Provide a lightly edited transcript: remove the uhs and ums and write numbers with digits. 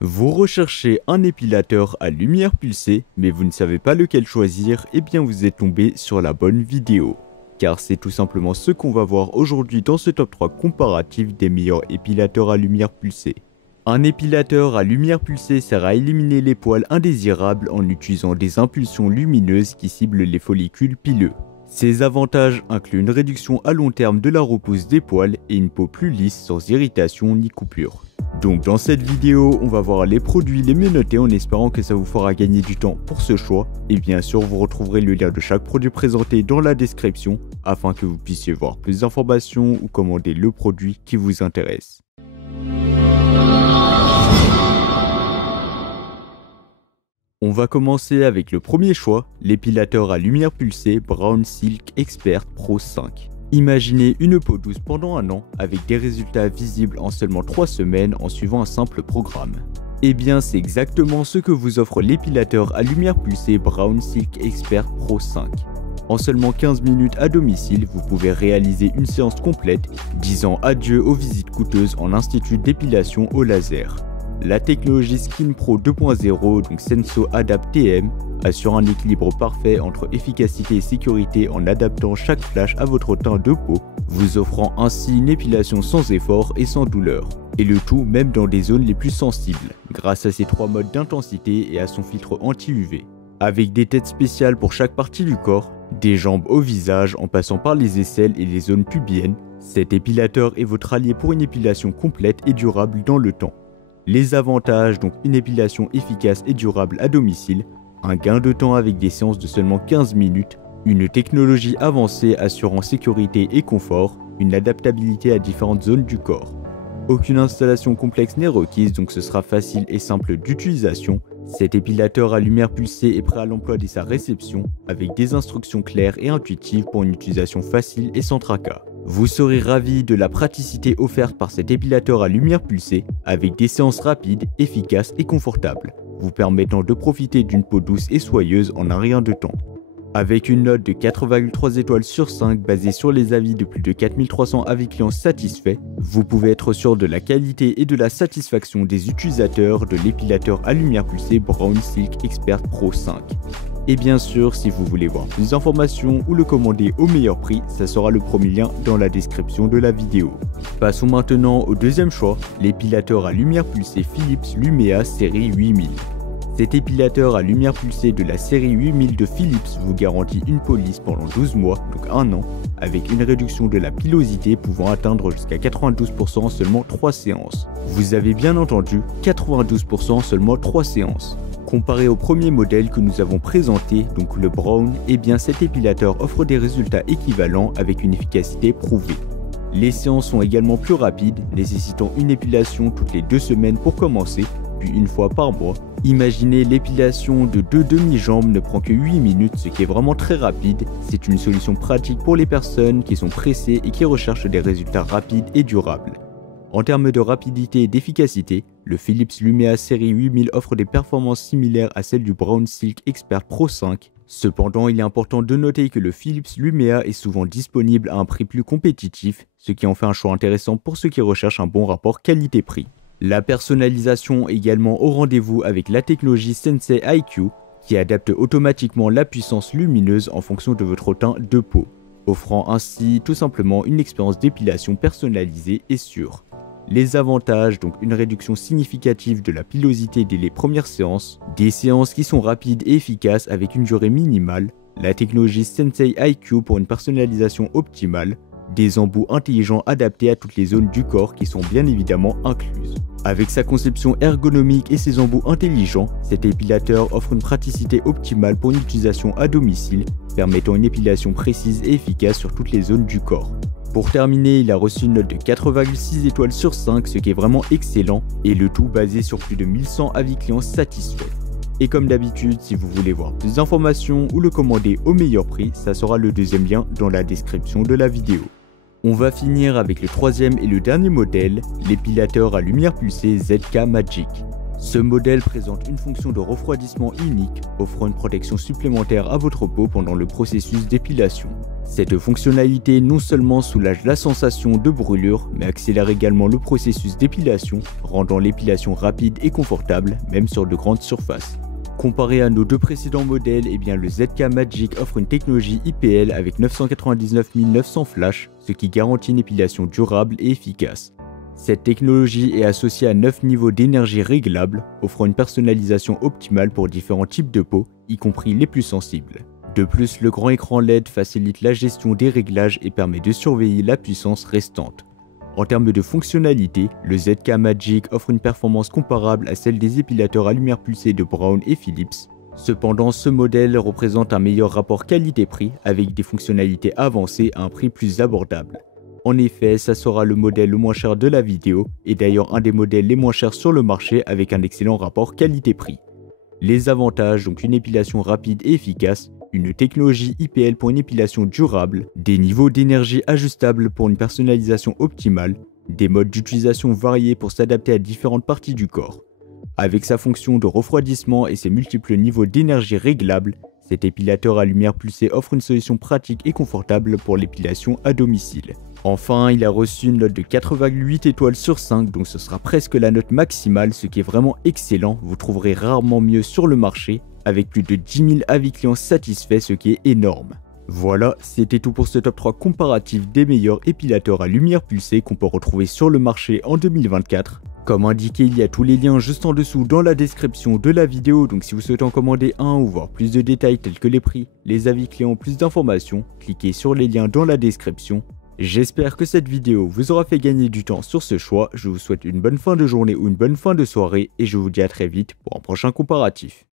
Vous recherchez un épilateur à lumière pulsée, mais vous ne savez pas lequel choisir, et bien vous êtes tombé sur la bonne vidéo. Car c'est tout simplement ce qu'on va voir aujourd'hui dans ce top 3 comparatif des meilleurs épilateurs à lumière pulsée. Un épilateur à lumière pulsée sert à éliminer les poils indésirables en utilisant des impulsions lumineuses qui ciblent les follicules pileux. Ces avantages incluent une réduction à long terme de la repousse des poils et une peau plus lisse sans irritation ni coupure. Donc dans cette vidéo, on va voir les produits les mieux notés en espérant que ça vous fera gagner du temps pour ce choix. Et bien sûr, vous retrouverez le lien de chaque produit présenté dans la description afin que vous puissiez voir plus d'informations ou commander le produit qui vous intéresse. On va commencer avec le premier choix, l'épilateur à lumière pulsée Brown Silk Expert Pro 5. Imaginez une peau douce pendant un an avec des résultats visibles en seulement 3 semaines en suivant un simple programme. Et bien c'est exactement ce que vous offre l'épilateur à lumière pulsée Brown Silk Expert Pro 5. En seulement 15 minutes à domicile, vous pouvez réaliser une séance complète, disant adieu aux visites coûteuses en institut d'épilation au laser. La technologie Skin Pro 2.0, donc Senso Adapt TM, assure un équilibre parfait entre efficacité et sécurité en adaptant chaque flash à votre teint de peau, vous offrant ainsi une épilation sans effort et sans douleur. Et le tout même dans des zones les plus sensibles, grâce à ses 3 modes d'intensité et à son filtre anti-UV. Avec des têtes spéciales pour chaque partie du corps, des jambes au visage en passant par les aisselles et les zones pubiennes, cet épilateur est votre allié pour une épilation complète et durable dans le temps. Les avantages, donc une épilation efficace et durable à domicile, un gain de temps avec des séances de seulement 15 minutes, une technologie avancée assurant sécurité et confort, une adaptabilité à différentes zones du corps. Aucune installation complexe n'est requise, donc ce sera facile et simple d'utilisation. Cet épilateur à lumière pulsée est prêt à l'emploi dès sa réception, avec des instructions claires et intuitives pour une utilisation facile et sans tracas. Vous serez ravi de la praticité offerte par cet épilateur à lumière pulsée, avec des séances rapides, efficaces et confortables, vous permettant de profiter d'une peau douce et soyeuse en un rien de temps. Avec une note de 4,3 étoiles sur 5 basée sur les avis de plus de 4300 avis clients satisfaits, vous pouvez être sûr de la qualité et de la satisfaction des utilisateurs de l'épilateur à lumière pulsée Brown Silk Expert Pro 5. Et bien sûr, si vous voulez voir plus d'informations ou le commander au meilleur prix, ça sera le premier lien dans la description de la vidéo. Passons maintenant au deuxième choix, l'épilateur à lumière pulsée Philips Lumea série 8000. Cet épilateur à lumière pulsée de la série 8000 de Philips vous garantit une peau lisse pendant 12 mois, donc 1 an, avec une réduction de la pilosité pouvant atteindre jusqu'à 92% en seulement 3 séances. Vous avez bien entendu, 92% en seulement 3 séances. Comparé au premier modèle que nous avons présenté, donc le Brown, eh bien cet épilateur offre des résultats équivalents avec une efficacité prouvée. Les séances sont également plus rapides, nécessitant une épilation toutes les 2 semaines pour commencer, puis une fois par mois. Imaginez l'épilation de 2 demi-jambes ne prend que 8 minutes, ce qui est vraiment très rapide. C'est une solution pratique pour les personnes qui sont pressées et qui recherchent des résultats rapides et durables. En termes de rapidité et d'efficacité, le Philips Lumea série 8000 offre des performances similaires à celles du Brown Silk Expert Pro 5. Cependant, il est important de noter que le Philips Lumea est souvent disponible à un prix plus compétitif, ce qui en fait un choix intéressant pour ceux qui recherchent un bon rapport qualité-prix. La personnalisation est également au rendez-vous avec la technologie Sensei IQ, qui adapte automatiquement la puissance lumineuse en fonction de votre teint de peau, offrant ainsi tout simplement une expérience d'épilation personnalisée et sûre. Les avantages, donc une réduction significative de la pilosité dès les premières séances, des séances qui sont rapides et efficaces avec une durée minimale, la technologie Sensei IQ pour une personnalisation optimale, des embouts intelligents adaptés à toutes les zones du corps qui sont bien évidemment incluses. Avec sa conception ergonomique et ses embouts intelligents, cet épilateur offre une praticité optimale pour une utilisation à domicile, permettant une épilation précise et efficace sur toutes les zones du corps. Pour terminer, il a reçu une note de 4,6 étoiles sur 5, ce qui est vraiment excellent, et le tout basé sur plus de 1100 avis clients satisfaits. Et comme d'habitude, si vous voulez voir plus d'informations ou le commander au meilleur prix, ça sera le deuxième lien dans la description de la vidéo. On va finir avec le troisième et le dernier modèle, l'épilateur à lumière pulsée ZK Magic. Ce modèle présente une fonction de refroidissement unique, offrant une protection supplémentaire à votre peau pendant le processus d'épilation. Cette fonctionnalité non seulement soulage la sensation de brûlure, mais accélère également le processus d'épilation, rendant l'épilation rapide et confortable, même sur de grandes surfaces. Comparé à nos deux précédents modèles, le ZK Magic offre une technologie IPL avec 999 900 flash, ce qui garantit une épilation durable et efficace. Cette technologie est associée à 9 niveaux d'énergie réglables, offrant une personnalisation optimale pour différents types de peau, y compris les plus sensibles. De plus, le grand écran LED facilite la gestion des réglages et permet de surveiller la puissance restante. En termes de fonctionnalité, le ZK Magic offre une performance comparable à celle des épilateurs à lumière pulsée de Braun et Philips. Cependant, ce modèle représente un meilleur rapport qualité-prix avec des fonctionnalités avancées à un prix plus abordable. En effet, ça sera le modèle le moins cher de la vidéo et d'ailleurs un des modèles les moins chers sur le marché avec un excellent rapport qualité-prix. Les avantages, donc une épilation rapide et efficace, une technologie IPL pour une épilation durable, des niveaux d'énergie ajustables pour une personnalisation optimale, des modes d'utilisation variés pour s'adapter à différentes parties du corps. Avec sa fonction de refroidissement et ses multiples niveaux d'énergie réglables, cet épilateur à lumière pulsée offre une solution pratique et confortable pour l'épilation à domicile. Enfin, il a reçu une note de 4,8 étoiles sur 5, donc ce sera presque la note maximale, ce qui est vraiment excellent, vous trouverez rarement mieux sur le marché, avec plus de 10 000 avis clients satisfaits, ce qui est énorme. Voilà, c'était tout pour ce top 3 comparatif des meilleurs épilateurs à lumière pulsée qu'on peut retrouver sur le marché en 2024. Comme indiqué, il y a tous les liens juste en dessous dans la description de la vidéo, donc si vous souhaitez en commander un ou voir plus de détails tels que les prix, les avis clients, plus d'informations, cliquez sur les liens dans la description. J'espère que cette vidéo vous aura fait gagner du temps sur ce choix, je vous souhaite une bonne fin de journée ou une bonne fin de soirée et je vous dis à très vite pour un prochain comparatif.